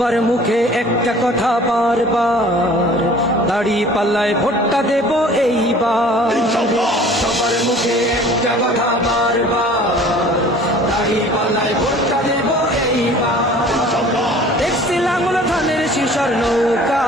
বার মুখে একটা কথা বারবার, দাড়ি পাল্লায় ভোটটা দেব এইবার। সবার মুখে একটা কথা বারবার, দাড়ি পাল্লায় ভোটটা দেব এইবার। দেখছি লাঙ্গল ধানের শিশর নৌকা,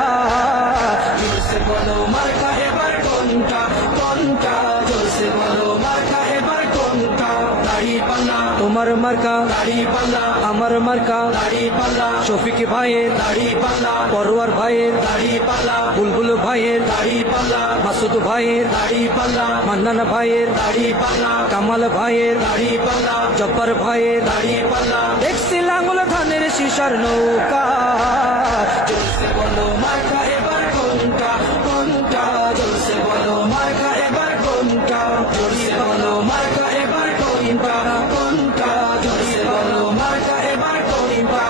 জলসে বলো মার্কা এবার কোনটা কোনটা, জলসে বলো মার্কা এবার কোনটা। দাড়ি পাল্লা তোমার মার্কা, দাড়ি পাল্লা আমার মার্কা, দাড়ি পাল্লা শফিক ভাইয়ের দাড়ি পাল্লা, পরোয়ার ভাইয়ের দাড়ি পাল্লা, বুলবুল ভাইয়ের দাড়ি পাল্লা, মাসুদ ভাইয়ের দাড়ি পাল্লা, মান্নান ভাইয়ের দাড়ি পাল্লা, কামাল ভাইয়ের দাড়ি পাল্লা, জব্বার ভাইয়ের দাড়ি পাল্লা। দেখছি লাঙ্গল ধানের শিশর নৌকা, জলসে বলো মার্কা এবার কোনটা কোনটা, জলসে বলো মার্কা এবার কোনটা, জলসে বলো মার্কা এবার কোনটা কোনটা, জলসে বলো মার্কা এবার কোনটা।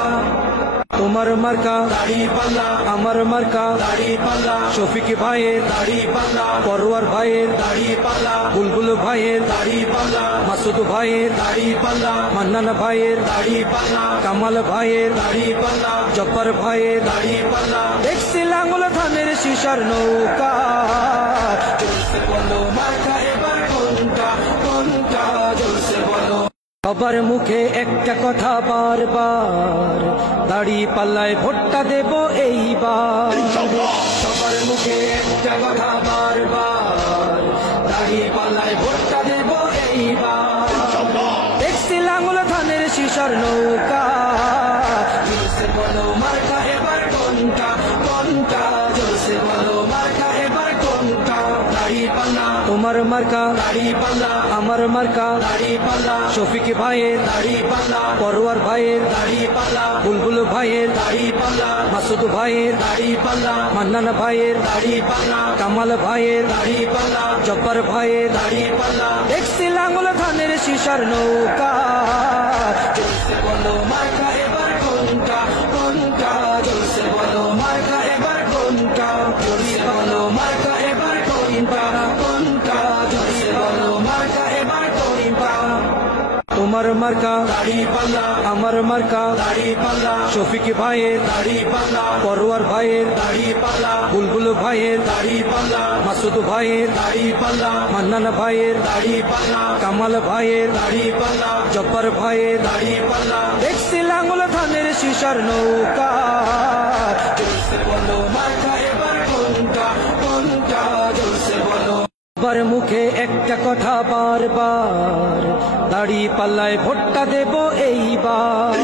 তোমার মার্কা দাড়ি পাল্লা আমার মার্কা দাড়ি পাল্লা, শফিক ভাইয়ের দাড়ি পাল্লা, পরোয়ার ভাইয়ের দাড়ি পাল্লা, বুলবুল ভাইয়ের দাড়ি পাল্লা, মাসুদ ভাইয়ের দাড়ি পাল্লা, মান্নান ভাইয়ের দাড়ি পাল্লা, কামাল ভাইয়ের দাড়ি পাল্লা, জব্বার ভাইয়ের দাড়ি পাল্লা। দেখছি লাঙ্গল ধানের শিশর নৌকা, জলসে বলো মার্কা এবার কোনটা কোনটা, জলসে বলো। সবার মুখে একটা কথা বারবার, দাড়ি পাল্লায় ভোটটা দেব এইবার। সবার মুখে একটা কথা বারবার, দাড়ি পাল্লায় ভোটটা দেব এইবার। দেখছি লাঙ্গল ধানের শিশর নৌকা, জলসে বলো মার্কা এবার কোনটা কোনটা, জলসে বলো মার্কা এবার কোনটা। দাড়ি পাল্লা তোমার মার্কা, দাড়ি পাল্লা আমার মার্কা, দাড়ি পাল্লা শফিক ভাইয়ের দাড়ি পাল্লা, পরোয়ার ভাইয়ের দাড়ি পাল্লা, বুলবুল ভাইয়ের দাড়ি পাল্লা, মাসুদ ভাইয়ের দাড়ি পাল্লা, মান্নান ভাইয়ের দাড়ি পাল্লা, কামাল ভাইয়ের দাড়ি পাল্লা, জব্বার ভাইয়ের দাড়ি পাল্লা। দেখছি লাঙ্গল ধানের শিশর নৌকা, জলসে বলো মার্কা এবার কোনটা কোনটা, জলসে বলো মার্কা এবার কোনটা, জলসে বলো মার্কা এবার কোনটা কোনটা, জলসে বলো মার্কা এবার কোনটা। তোমার মার্কা দাড়ি পাল্লা আমার মার্কা দাড়ি পাল্লা, শফিক ভাইয়ের দাড়ি পাল্লা, পরোয়ার ভাইয়ের দাড়ি পাল্লা, বুলবুল ভাইয়ের দাড়ি পাল্লা, মাসুদ ভাইয়ের দাড়ি পাল্লা, মান্নান ভাইয়ের দাড়ি পাল্লা, কামাল ভাইয়ের দাড়ি পাল্লা, জব্বার ভাইয়ের দাড়ি পাল্লা। দেখছি লাঙ্গল ধানের শিশর নৌকা, জলসে বলো মার্কা এবার কোনটা কোনটা, জলসে বলো। সবার মুখে একটা কথা বারবার, দাড়ি পাল্লায় ভোটটা দেব এইবার।